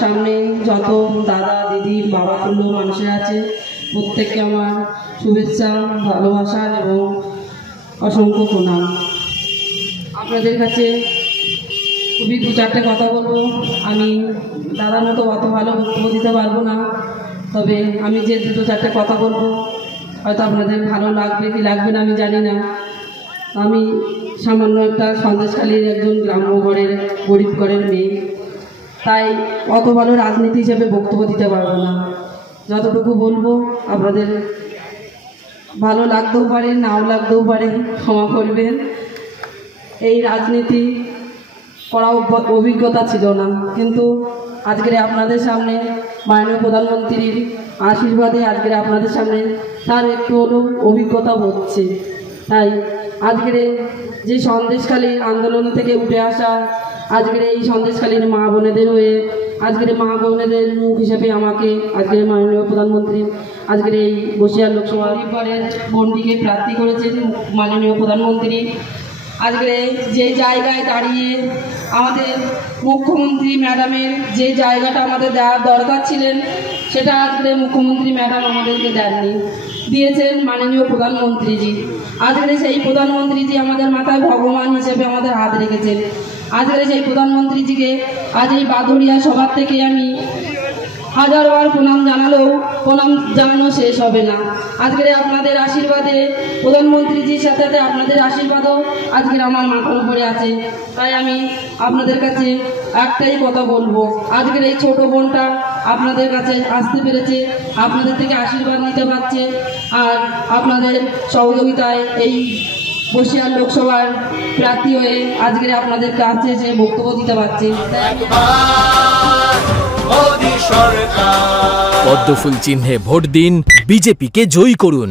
সামনে যত দাদা দিদি বাবা তুল্য মানুষের আছে প্রত্যেককে আমার শুভেচ্ছা ভালোবাসা এবং অসংখ্য প্রণাম। আপনাদের কাছে খুবই দু চারটে কথা বলবো। আমি দাদার মতো অত ভালো বক্তব্য দিতে পারবো না, তবে আমি যে দুটো চারটে কথা বলবো হয়তো আপনাদের ভালো লাগবে কি লাগবে না আমি জানি না। আমি সামান্য একটা সন্দেশখালীর একজন গ্রাম্য ঘরের গরিব ঘরের মেয়ে, তাই অত ভালো রাজনীতি হিসেবে বক্তব্য দিতে পারবো না। যতটুকু বলবো আপনাদের ভালো লাগতেও পারে নাও লাগতেও পারে, ক্ষমা করবেন। এই রাজনীতি করা অভিজ্ঞতা ছিল না, কিন্তু আজকের আপনাদের সামনে মাননীয় প্রধানমন্ত্রীর আশীর্বাদে আজকের আপনাদের সামনে তার একটু হলেও অভিজ্ঞতা হচ্ছে। তাই আজকের যে সন্দেশখালী আন্দোলন থেকে উঠে আসা আজকের এই সন্দেশখালীর মা বোনেদের হয়ে আজকের মা বোনেদের মুখ হিসেবে আমাকে আজকের মাননীয় প্রধানমন্ত্রী আজকের এই বসিরহাট লোকসভা পরের বোনটিকে প্রার্থী করেছেন মাননীয় প্রধানমন্ত্রী। আজকের যে জায়গায় দাঁড়িয়ে আমাদের মুখ্যমন্ত্রী ম্যাডামের যে জায়গাটা আমাদের দেওয়ার দরকার ছিলেন সেটা আজকের মুখ্যমন্ত্রী ম্যাডাম আমাদেরকে দেননি, দিয়েছেন মাননীয় প্রধানমন্ত্রীজি। আজকের সেই প্রধানমন্ত্রীজি আমাদের মাথায় ভগবান হিসেবে আমাদের হাত রেখেছেন। আজকের সেই প্রধানমন্ত্রীজিকে আজ এই বাদুড়িয়া সবার থেকে আমি হাজারবার প্রণাম জানানো শেষ হবে না। আজকের আপনাদের আশীর্বাদে প্রধানমন্ত্রীজির সাথে সাথে আপনাদের আশীর্বাদও আজকের আমার মাথার উপরে আছে। তাই আমি আপনাদের কাছে একটাই কথা বলবো, আজকের এই ছোট বোনটা আপনাদের কাছে আসতে পেরেছে, আপনাদের থেকে আশীর্বাদ নিতে পারছে, আর আপনাদের সহযোগিতায় এই বসিরহাট লোকসভার প্রার্থী হয়ে আজকের আপনাদের কাছে যে বক্তব্য দিতে পারছে। পদ্মফুল চিহ্নে ভোট দিন, বিজেপিকে জয়ী করুন।